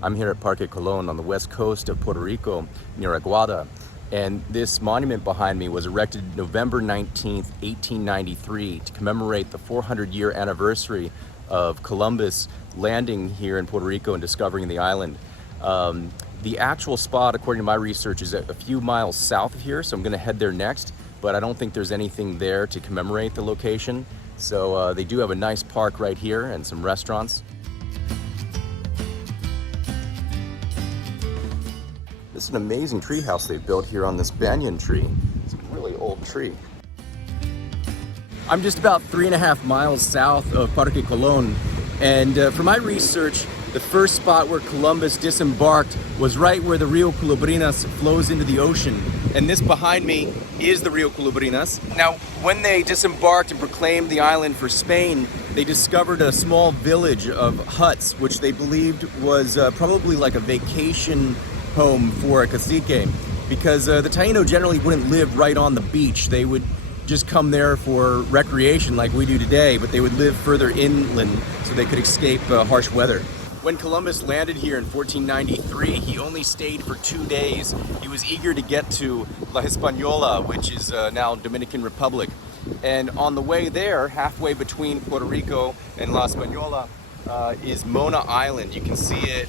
I'm here at Parque Colón on the west coast of Puerto Rico near Aguada. And this monument behind me was erected November 19th, 1893 to commemorate the 400-year anniversary of Columbus landing here in Puerto Rico and discovering the island. The actual spot, according to my research, is a few miles south of here, so I'm gonna head there next, but I don't think there's anything there to commemorate the location. So they do have a nice park right here and some restaurants. This is an amazing tree house they've built here on this banyan tree. It's a really old tree. I'm just about 3.5 miles south of Parque Colón, and for my research, the first spot where Columbus disembarked was right where the Rio Colubrinas flows into the ocean. And this behind me is the Rio Colubrinas. Now, when they disembarked and proclaimed the island for Spain, they discovered a small village of huts, which they believed was probably like a vacation home for a cacique, because the Taino generally wouldn't live right on the beach. They would just come there for recreation like we do today, but they would live further inland so they could escape harsh weather. When Columbus landed here in 1493, he only stayed for 2 days. He was eager to get to La Hispaniola, which is now Dominican Republic. And on the way there, halfway between Puerto Rico and La Hispaniola, is Mona Island. You can see it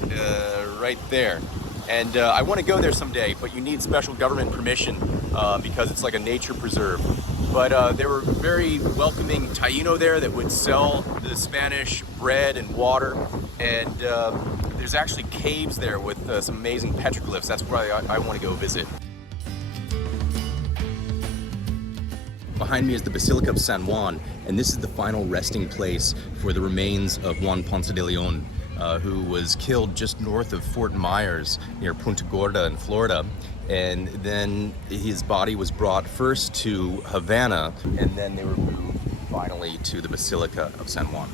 right there. And I want to go there someday, but you need special government permission because it's like a nature preserve. But there were very welcoming Taino there that would sell the Spanish bread and water. And there's actually caves there with some amazing petroglyphs. That's where I want to go visit. Behind me is the Basilica of San Juan, and this is the final resting place for the remains of Juan Ponce de Leon, who was killed just north of Fort Myers near Punta Gorda in Florida. And then his body was brought first to Havana, and then they were moved finally to the Basilica of San Juan.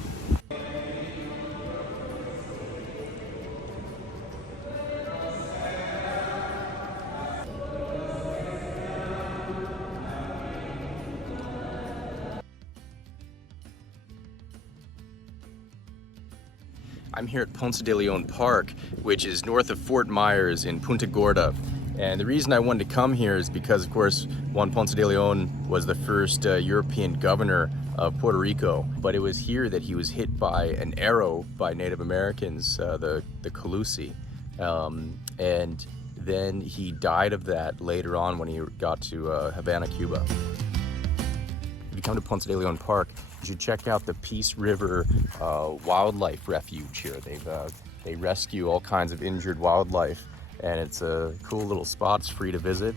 I'm here at Ponce de Leon Park, which is north of Fort Myers in Punta Gorda. And the reason I wanted to come here is because, of course, Juan Ponce de Leon was the first European governor of Puerto Rico. But it was here that he was hit by an arrow by Native Americans, the Calusi. And then he died of that later on when he got to Havana, Cuba. If you come to Ponce de Leon Park, you should check out the Peace River Wildlife Refuge here. They rescue all kinds of injured wildlife, and it's a cool little spot. It's free to visit.